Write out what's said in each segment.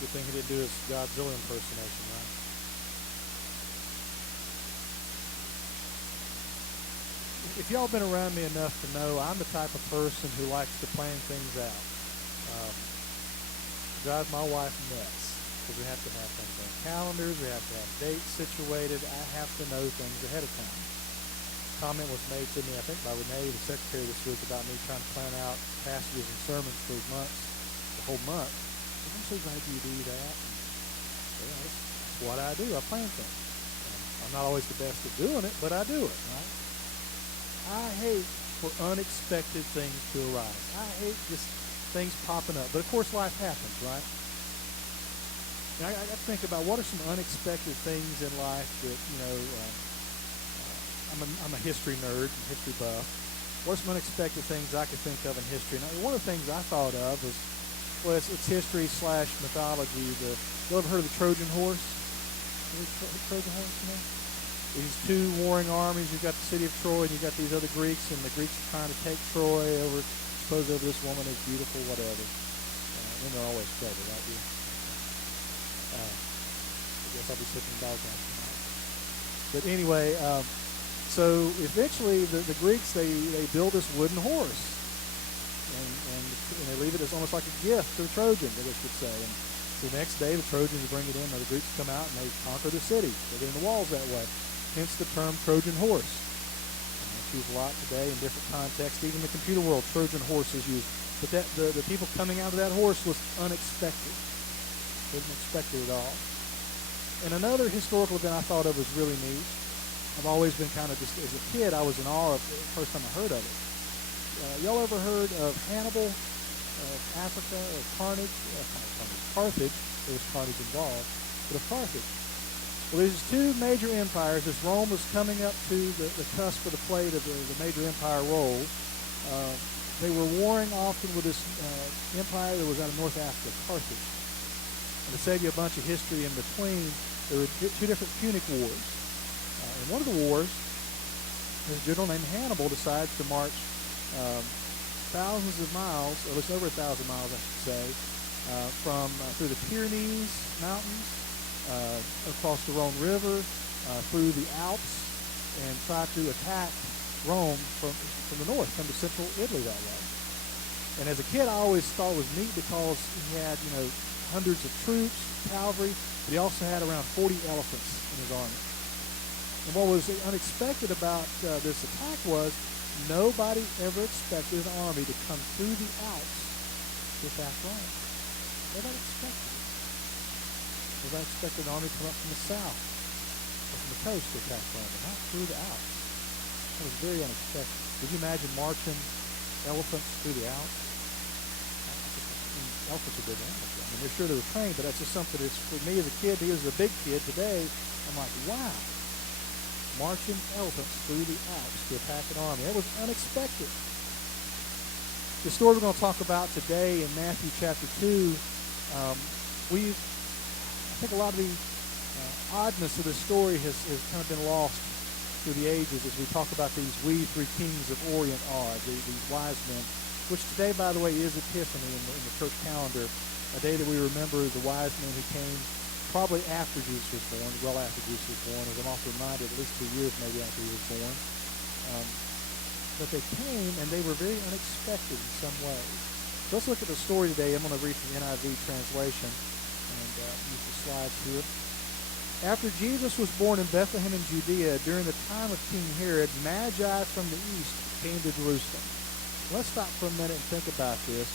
Good thing he didn't do his Godzilla impersonation, right? If y'all been around me enough to know, I'm the type of person who likes to plan things out. Um, Drives my wife nuts because we have to have things on calendars, we have to have dates situated. I have to know things ahead of time. Comment was made to me, I think by Renee, the secretary this week, about me trying to plan out passages and sermons for months, the whole month. I'm so glad you do that. And, that's what I do. I plan things. I'm not always the best at doing it, but I do it, right? I hate for unexpected things to arise. I hate just things popping up. But of course, life happens, right? And I think about what are some unexpected things in life that, I'm a history nerd, history buff. What are some unexpected things I could think of in history? Now, one of the things I thought of was, well, it's history / mythology. You ever heard of the Trojan horse? The Trojan horse, These two warring armies. You've got the city of Troy, and you've got these other Greeks, and the Greeks are trying to take Troy over. Suppose over this woman is beautiful, whatever. Then they're always clever, right? I guess I'll be sitting in background tonight. But anyway, so eventually the Greeks, they build this wooden horse, and they leave it as almost like a gift to the Trojans, I guess you'd say. And so the next day, the Trojans bring it in, and the Greeks come out, and they conquer the city. They're in the walls that way. Hence the term Trojan horse. It's used a lot today in different contexts. Even in the computer world, Trojan horse is used. But the people coming out of that horse was unexpected. Wasn't expected at all. And another historical event I thought of was really neat. I've always been kind of just, as a kid, I was in awe of it the first time I heard of it. Y'all ever heard of Hannibal of Africa, or Carthage? Carthage. There was Carthage involved, but of Carthage. Well, there's two major empires. As Rome was coming up to the cusp of the plate of the major empire role, they were warring often with this empire that was out of North Africa, Carthage. And to save you a bunch of history in between, there were two different Punic wars. In one of the wars, this general named Hannibal decides to march thousands of miles, or at least over 1,000 miles, I should say, through the Pyrenees Mountains, across the Rhone River, through the Alps, and try to attack Rome from the north, come to central Italy that way. And as a kid, I always thought it was neat because he had, hundreds of troops, cavalry, but he also had around 40 elephants in his army. And what was unexpected about this attack was nobody ever expected an army to come through the Alps to attack Rome. Nobody expected it. Nobody expected an army to come up from the south or from the coast to attack Rome, but not through the Alps. That was very unexpected. Could you imagine marching elephants through the Alps? Elephants are big animals. I mean, they're sure they were trained, but that's just something that's, for me as a kid, he was a big kid. Today, I'm like, wow. Marching elephants through the Alps to attack an army. That was unexpected. The story we're going to talk about today in Matthew chapter 2, I think a lot of the oddness of the story has kind of been lost through the ages as we talk about these we three kings of Orient are, these wise men, which today, by the way, is Epiphany in the church calendar, a day that we remember the wise men who came probably after Jesus was born, well after Jesus was born, as I'm also reminded, at least 2 years maybe after he was born. But they came, and they were very unexpected in some ways. So let's look at the story today. I'm going to read from the NIV translation and use the slides here. After Jesus was born in Bethlehem in Judea, during the time of King Herod, Magi from the east came to Jerusalem. Let's stop for a minute and think about this.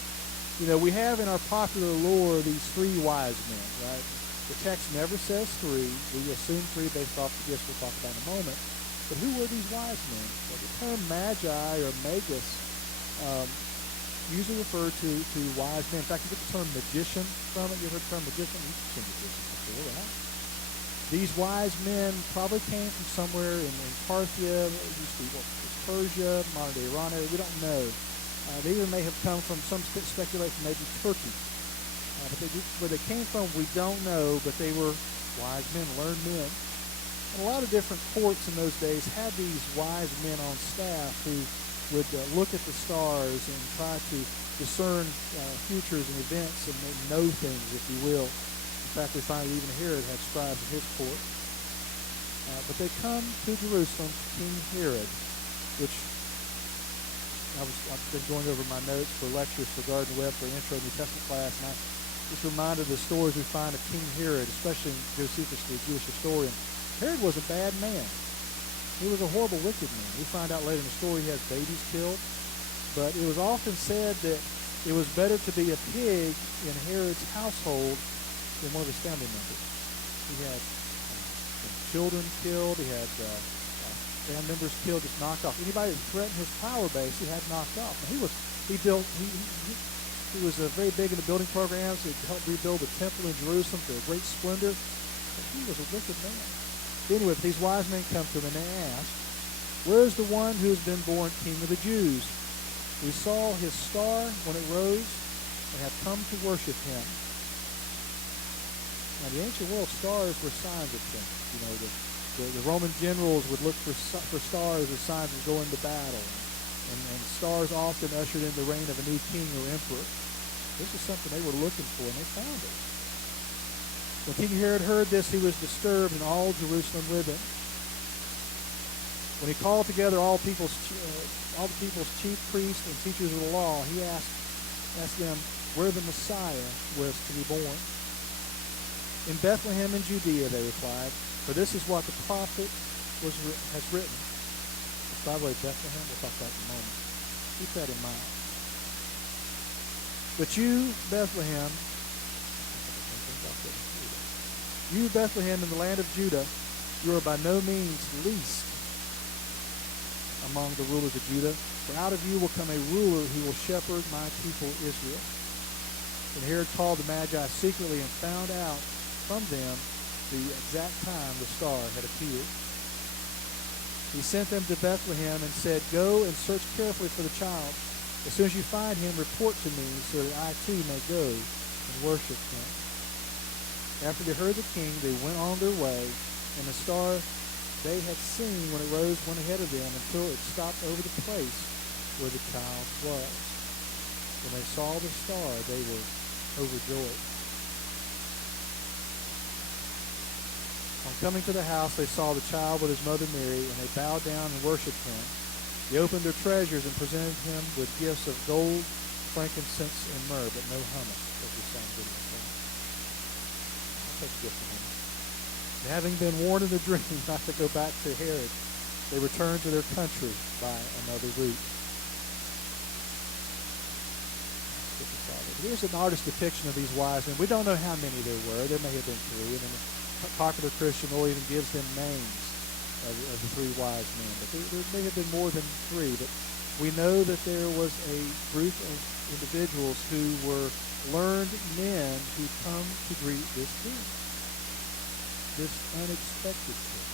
We have in our popular lore these three wise men, right? The text never says three. We assume three based off the gifts we'll talk about in a moment. But who were these wise men? Well, the term magi or magus usually referred to wise men. In fact, you get the term magician from it. You ever heard the term magician? You've seen magicians before, right? These wise men probably came from somewhere in Parthia, it used to be Persia, modern-day Iran. We don't know. They even may have come from, some speculation, maybe Turkey. But where they came from, we don't know, but they were wise men, learned men. And a lot of different courts in those days had these wise men on staff who would look at the stars and try to discern futures and events and know things, if you will. In fact, we find even Herod had scribes in his court. But they come to Jerusalem to King Herod, which I've been going over my notes for lectures for Garden Web for Intro New Testament class, and I just reminded of the stories we find of King Herod, especially in Josephus, the Jewish historian. Herod was a bad man. He was a horrible, wicked man. We find out later in the story he has babies killed. But it was often said that it was better to be a pig in Herod's household than one of his family members. He had some children killed. He had family members killed, just knocked off. Anybody that threatened his power base, he had knocked off. Now, he was very big into building programs. He helped rebuild the temple in Jerusalem to a great splendor. But he was a wicked man. Anyway, these wise men come to him and they ask, "Where is the one who has been born King of the Jews? We saw his star when it rose and have come to worship him." Now, the ancient world, stars were signs of things. You know, the Roman generals would look for stars as signs of going to battle. And stars often ushered in the reign of a new king or emperor. This is something they were looking for, and they found it. When King Herod heard this, he was disturbed, and all Jerusalem with him. When he called together all the people's chief priests and teachers of the law, he asked them where the Messiah was to be born. "In Bethlehem in Judea," they replied, "for this is what the prophet has written." By the way, Bethlehem, we'll talk about in a moment. Keep that in mind. "But you, Bethlehem, in the land of Judah, you are by no means least among the rulers of Judah, for out of you will come a ruler who will shepherd my people Israel." And Herod called the Magi secretly and found out from them the exact time the star had appeared. He sent them to Bethlehem and said, "Go and search carefully for the child. As soon as you find him, report to me so that I too may go and worship him." After they heard the king, they went on their way, and the star they had seen when it rose went ahead of them until it stopped over the place where the child was. When they saw the star, they were overjoyed. On coming to the house, they saw the child with his mother Mary, and they bowed down and worshipped him. They opened their treasures and presented him with gifts of gold, frankincense, and myrrh, but no hummus, as we sang good. I'll take a gift from him. And having been warned in a dream not to go back to Herod, they returned to their country by another route. Here's an artist's depiction of these wise men. We don't know how many there were. There may have been three, and then the popular Christian law even gives them names of the three wise men. But there may have been more than three. But we know that there was a group of individuals who were learned men who come to greet this king, this unexpected king.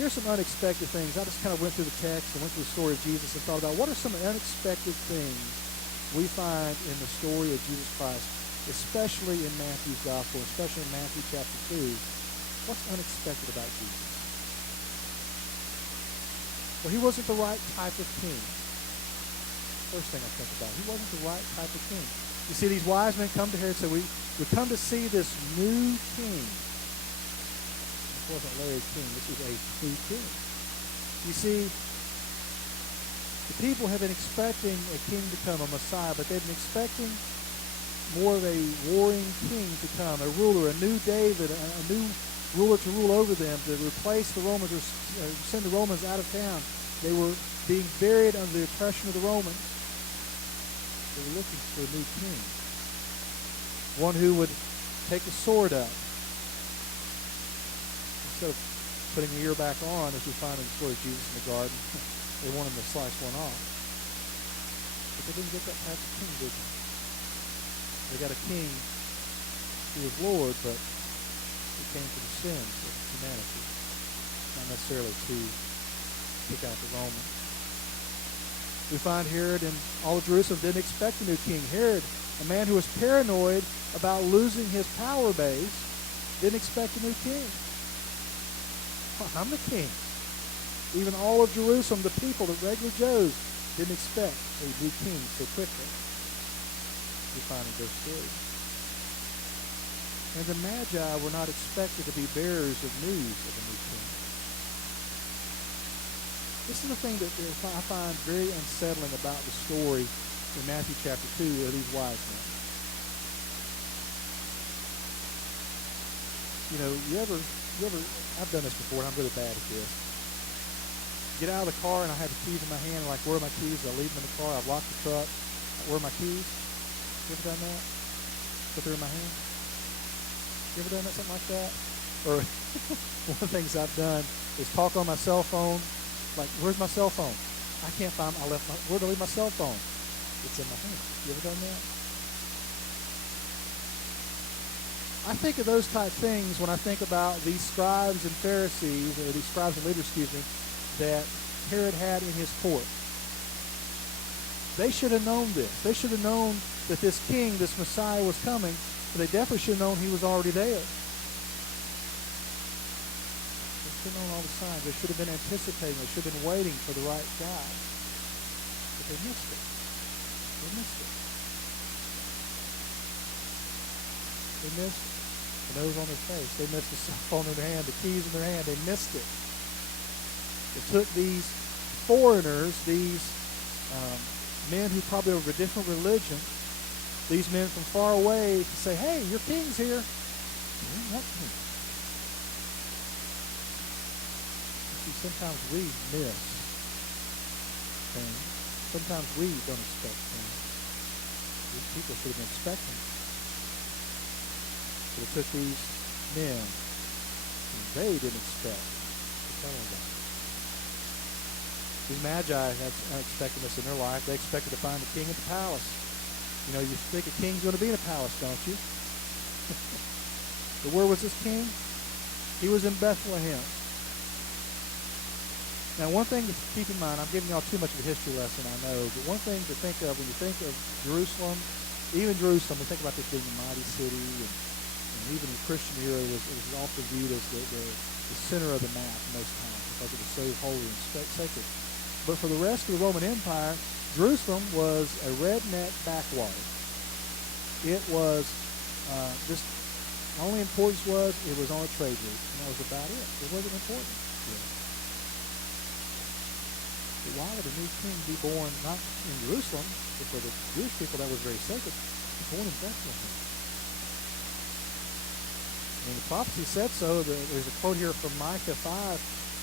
Here's some unexpected things. I just kind of went through the text and went through the story of Jesus and thought about what are some unexpected things we find in the story of Jesus Christ, especially in Matthew's gospel, especially in Matthew chapter 2. What's unexpected about Jesus? Well, he wasn't the right type of king. First thing I think about, he wasn't the right type of king. You see, these wise men come to Herod and say, we come to see this new king. This wasn't Larry King. This was a new king. You see, the people have been expecting a king to come, a Messiah, but they've been expecting more of a warring king to come, a ruler, a new David, a new ruler to rule over them, to replace the Romans or send the Romans out of town. They were being buried under the oppression of the Romans. They were looking for a new king, one who would take the sword up. Instead of putting the ear back on, as we find in the story of Jesus in the garden, they wanted him to slice one off. But they didn't get that type of king, did they? They got a king who was Lord, but he came for the sins of humanity, not necessarily to pick out the Romans. We find Herod and all of Jerusalem didn't expect a new king. Herod, a man who was paranoid about losing his power base, didn't expect a new king. I'm the king. Even all of Jerusalem, the people, the regular Joes, didn't expect a new king so quickly. We find in verse 3. And the Magi were not expected to be bearers of news of a new king. This is the thing that I find very unsettling about the story in Matthew chapter 2 of these wise men. You ever, I've done this before, and I'm really bad at this. Get out of the car, and I have the keys in my hand, like, where are my keys? I leave them in the car, I've locked the truck. Where are my keys? You ever done that? Put them in my hand? You ever done that, something like that? Or one of the things I've done is talk on my cell phone, like, where's my cell phone? I can't find, where did I leave my cell phone? It's in my hand. You ever done that? I think of those type things when I think about these scribes and Pharisees, or these scribes and leaders, that Herod had in his court. They should have known this. They should have known that this king, this Messiah, was coming, but they definitely should have known he was already there. They should have known all the signs. They should have been anticipating. They should have been waiting for the right guy. But they missed it. They missed it. They missed the nose on their face. They missed the cell phone in their hand, the keys in their hand. They missed it. It took these foreigners, these men who probably were of a different religion, these men from far away, to say, hey, your king's here. What king? See, sometimes we miss things. Sometimes we don't expect things. These people should have been expecting. But it took these men who they didn't expect to tell them about it. These Magi had unexpectedness in their life. They expected to find the king at the palace. You think a king's going to be in a palace, don't you? But where was this king? He was in Bethlehem. Now, one thing to keep in mind, I'm giving y'all too much of a history lesson, I know, but one thing to think of when you think of Jerusalem, even Jerusalem, we think about this being a mighty city, and even in the Christian era, it was often viewed as the center of the map most times because it was so holy and sacred. But for the rest of the Roman Empire, Jerusalem was a redneck backwater. It was just, the only importance was it was on a trade route, and that was about it. It wasn't important. Yeah. But why would a new king be born not in Jerusalem, but for the Jewish people that was very sacred, born in Bethlehem? And the prophecy said so. There's a quote here from Micah 5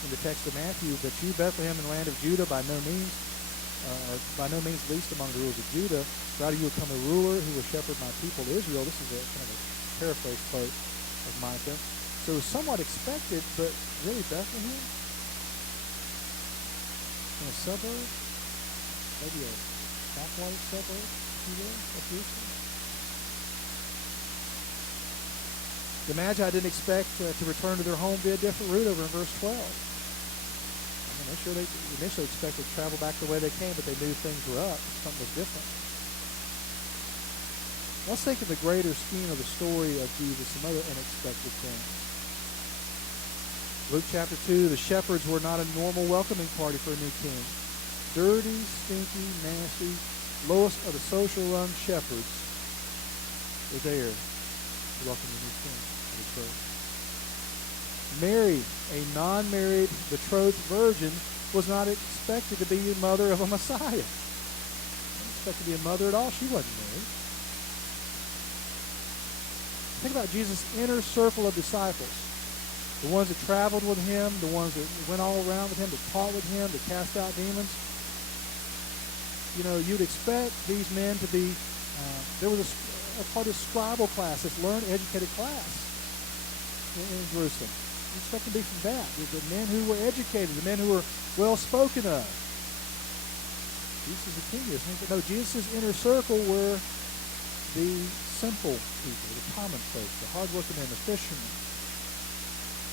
in the text of Matthew, "But you, Bethlehem, in the land of Judah, by no means least among the rulers of Judah, for out of you will come a ruler who will shepherd my people Israel." This is a kind of a paraphrase quote of Micah. So it was somewhat expected, but really Bethlehem? In a suburb? Maybe a backwater suburb, if you will, of Jerusalem? The Magi didn't expect to return to their home via a different route over in verse 12. I'm sure they initially expected to travel back the way they came, but they knew things were up. Something was different. Let's think of the greater scheme of the story of Jesus, some other unexpected things. Luke chapter 2, the shepherds were not a normal welcoming party for a new king. Dirty, stinky, nasty, lowest of the social rung shepherds were there to welcome the new king at his birth. Mary, a non-married, betrothed virgin, was not expected to be the mother of a Messiah. Not expected to be a mother at all. She wasn't married. Think about Jesus' inner circle of disciples. The ones that traveled with him, the ones that went all around with him, that taught with him, that cast out demons. You'd expect these men to be, there was a part of scribal class, this learned, educated class in Jerusalem. You expect to be from that. The men who were educated, the men who were well spoken of. Jesus is the king, isn't he? But no, Jesus' inner circle were the simple people, the common folk, the hardworking men, the fishermen,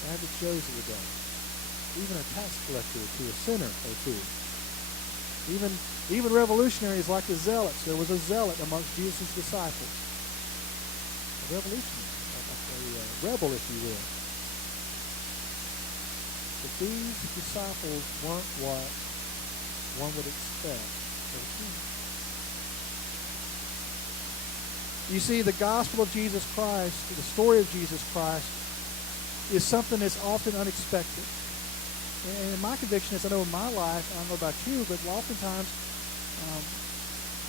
the average Joes of the day. Even a tax collector or two, a sinner or two. Even revolutionaries like the zealots. There was a zealot amongst Jesus' disciples. A revolutionary, like a rebel, if you will. But these disciples weren't what one would expect of a king. You see, the gospel of Jesus Christ, the story of Jesus Christ, is something that's often unexpected. And my conviction is, I know in my life, I don't know about you, but oftentimes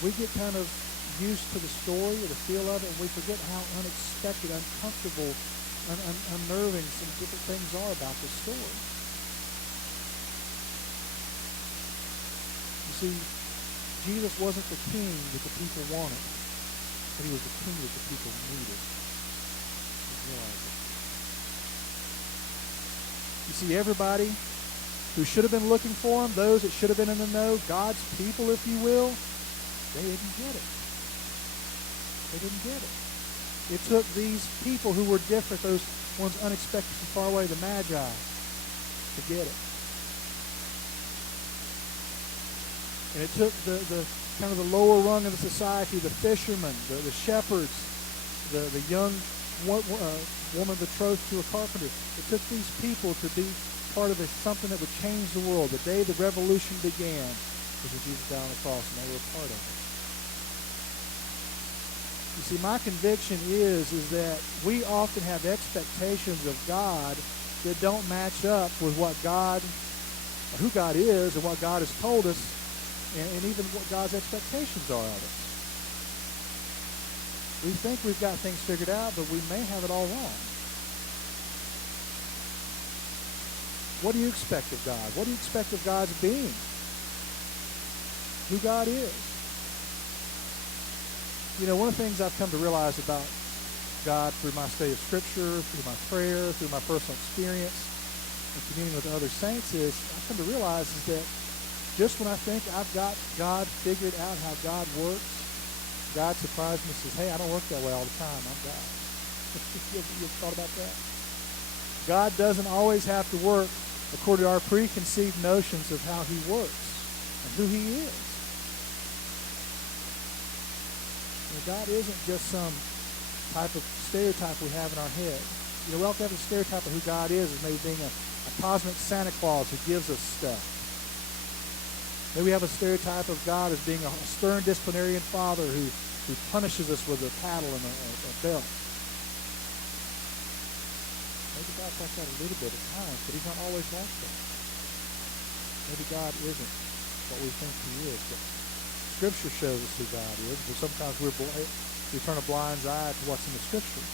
we get kind of used to the story or the feel of it, and we forget how unexpected, uncomfortable, unnerving some different things are about this story. You see, Jesus wasn't the king that the people wanted, but he was the king that the people needed. You see, everybody who should have been looking for him, those that should have been in the know, God's people, if you will, they didn't get it. They didn't get it. It took these people who were different, those ones unexpected from far away, the Magi, to get it. And it took the kind of the lower rung of the society, the fishermen, the shepherds, the young woman betrothed to a carpenter. It took these people to be part of something that would change the world. The day the revolution began was when Jesus died on the cross, and they were a part of it. You see, my conviction is that we often have expectations of God that don't match up with what God, or who God is, and what God has told us, and even what God's expectations are of us. We think we've got things figured out, but we may have it all wrong. What do you expect of God? What do you expect of God's being? Who God is? You know, one of the things I've come to realize about God through my study of Scripture, through my prayer, through my personal experience, and communing with other saints is, I've come to realize is that just when I think I've got God figured out how God works, God surprised me and says, hey, I don't work that way all the time. I'm God. You thought about that? God doesn't always have to work according to our preconceived notions of how he works and who he is. God isn't just some type of stereotype we have in our head. You know, we often have a stereotype of who God is as maybe being a cosmic Santa Claus who gives us stuff. Maybe we have a stereotype of God as being a stern disciplinarian father who punishes us with a paddle and a belt. Maybe God's like that a little bit at times, but he's not always like that. Maybe God isn't what we think he is, but Scripture shows us who God is, but sometimes we turn a blind eye to what's in the Scripture.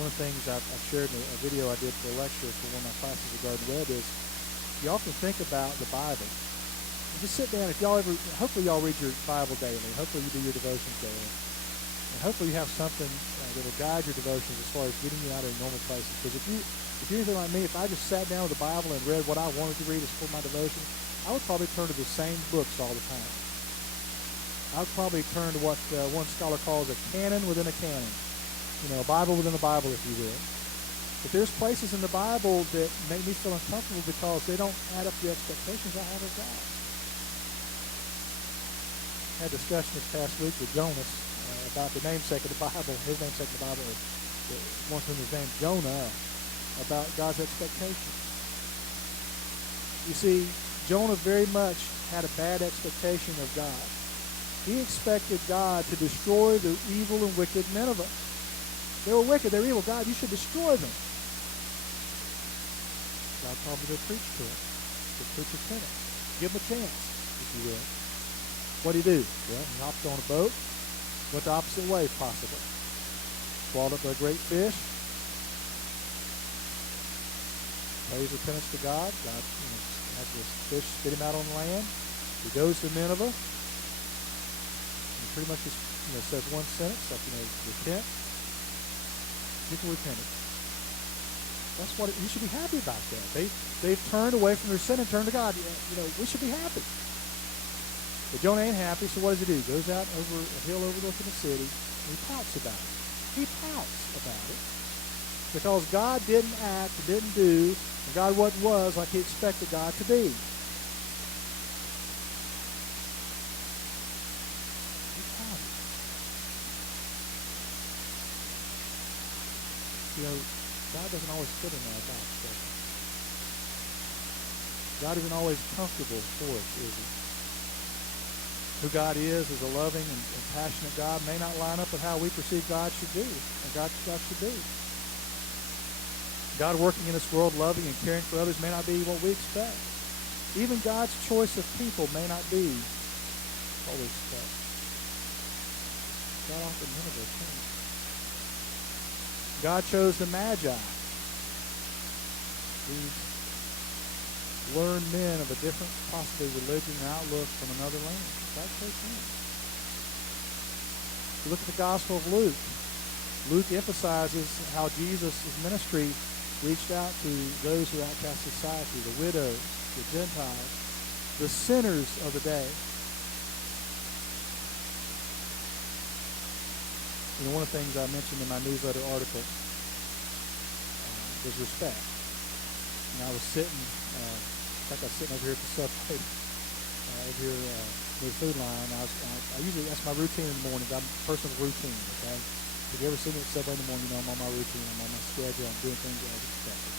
One of the things I've shared in a video I did for a lecture for one of my classes at Garden Web is you often think about the Bible. You just sit down. Hopefully y'all read your Bible daily. Hopefully you do your devotions daily. And hopefully you have something that will guide your devotions as far as getting you out of normal places. Because if you're anything like me, if I just sat down with the Bible and read what I wanted to read as for my devotion, I would probably turn to the same books all the time. I would probably turn to what one scholar calls a canon within a canon. You know, a Bible within a Bible, if you will. But there's places in the Bible that make me feel uncomfortable because they don't add up to the expectations I have of God. I had a discussion this past week with Jonas about the namesake of the Bible, his namesake of the Bible, one of his named Jonah, about God's expectations. You see, Jonah very much had a bad expectation of God. He expected God to destroy the evil and wicked Nineveh. They were wicked, they were evil. God, you should destroy them. God told me to preach to him, to preach repentance. Give him a chance, if you will. What did he do? Well, he hopped on a boat, went the opposite way, possibly. Swallowed up a great fish. Pays repentance to God. God has this fish spit him out on land. He goes to Nineveh. And pretty much just says one sentence, like, repent. People repented. That's what you should be happy about that. They've turned away from their sin and turned to God. We should be happy. But Jonah ain't happy, so what does he do? He goes out over a hill overlooking the city, and he pouts about it. He pouts about it because God didn't act, didn't do, and God was like he expected God to be. He pouted. God doesn't always fit in our box, does he? God isn't always comfortable for us, is he? who God is a loving and passionate God, may not line up with how we perceive God should be, and God should be. God working in this world, loving and caring for others, may not be what we expect. Even God's choice of people may not be what we expect. God often none of those things. God chose the Magi, these learned men of a different, possibly religion and outlook from another land. God chose them. You look at the Gospel of Luke. Luke emphasizes how Jesus' ministry reached out to those who outcast society, the widows, the Gentiles, the sinners of the day. You know, one of the things I mentioned in my newsletter article was respect. And I was sitting, in fact, I was sitting over here at the subway, over here near the food line. I usually, that's my routine in the morning. I'm a person of routine, okay? If you ever see me at the subway in the morning, you know I'm on my routine. I'm on my schedule. I'm doing things as expected.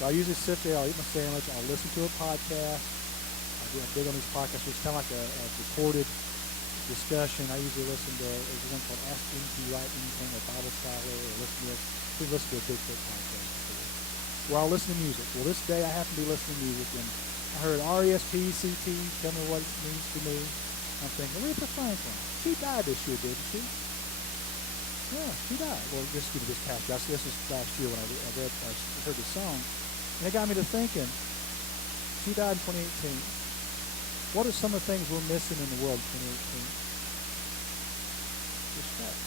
So I usually sit there, I'll eat my sandwich, I'll listen to a podcast. I'm big on these podcasts, which is kind of like a recorded discussion. I usually listen to, there's one called Ask Anything, Write Anything, or Bible Scholar, or we've listened to a Bigfoot podcast before. Where I'll listen to music. Well, this day I happen to be listening to music, and I heard R-E-S-P-C-T, tell me what it means to me. I'm thinking, Aretha Franklin, she died this year, didn't she? Yeah, she died. Well, this past year. This was last year when I heard the song. And it got me to thinking, she died in 2018. What are some of the things we're missing in the world in 2018? Respect.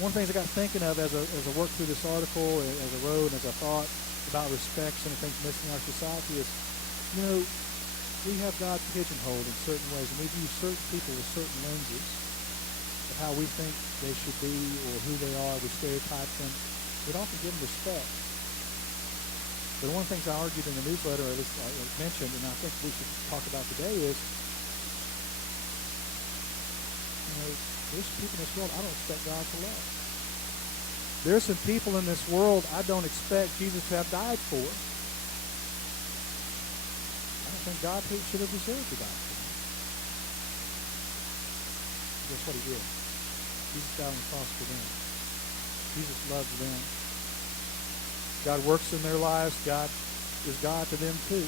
One of the things I got thinking of as I worked through this article, as I wrote, and as I thought about respect, some of the things missing in our society is, you know, we have God pigeonholed in certain ways, and we view certain people with certain lenses of how we think they should be or who they are. We stereotype them. We don't often give them respect. But one of the things I argued in the newsletter, or at least I mentioned, and I think we should talk about today is, you know, there's people in this world I don't expect God to love. There's some people in this world I don't expect Jesus to have died for. I don't think God should have deserved to die for them. Guess what he did? Jesus died on the cross for them. Jesus loves them. God works in their lives. God is God to them too.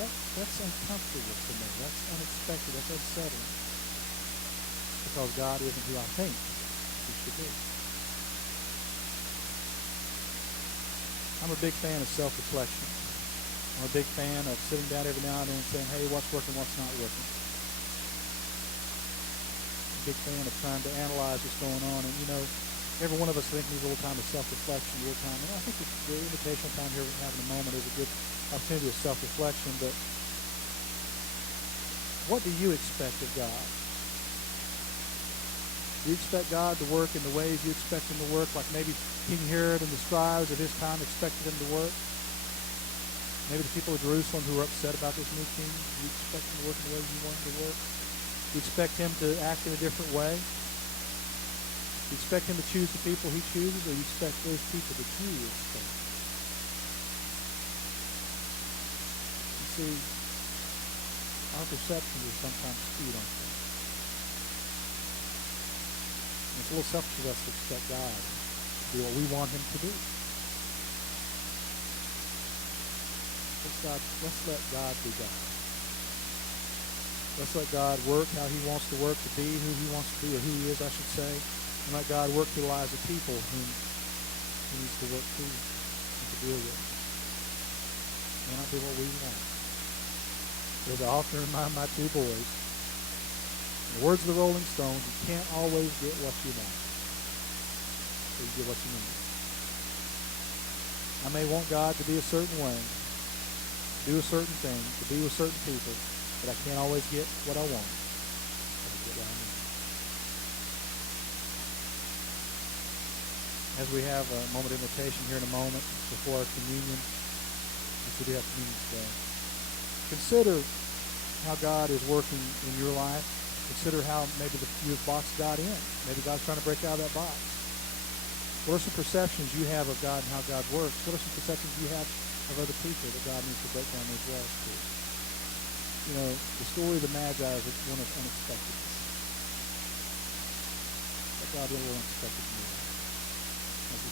That's uncomfortable to me. That's unexpected. That's unsettling. Because God isn't who I think he should be. I'm a big fan of self-reflection. I'm a big fan of sitting down every now and then and saying, hey, what's working, what's not working. I'm a big fan of trying to analyze what's going on. And, you know, every one of us, I think, needs a little time of self-reflection, a little time. And I think the invitational time here we're having a moment is a good opportunity of self-reflection. But what do you expect of God? Do you expect God to work in the ways you expect him to work, like maybe King Herod and the scribes of his time expected him to work? Maybe the people of Jerusalem who were upset about this new king, do you expect him to work in the way you want him to work? Do you expect him to act in a different way? Do you expect him to choose the people he chooses, or do you expect those people that you expect? You see, our perceptions are sometimes skewed, aren't they? And it's a little selfish of us to expect God to do what we want him to do. Let's let God be God. Let's let God work how he wants to work, to be who he wants to be, or who he is, I should say. And let God work through the lives of people whom he needs to work through and to deal with. It may not be what we want. As I often remind my two boys, in the words of the Rolling Stones, you can't always get what you want. So you get what you need. I may want God to be a certain way, do a certain thing, to be with certain people, but I can't always get what I want. I get what I need. As we have a moment of invitation here in a moment before our communion, which we do have communion today, consider how God is working in your life. Consider how maybe you've boxed God in. Maybe God's trying to break out of that box. What are some perceptions you have of God and how God works? What are some perceptions you have of other people that God needs to break down those walls to? the story of the Magi is one of unexpectedness. Let God be a little unexpected in your life. As we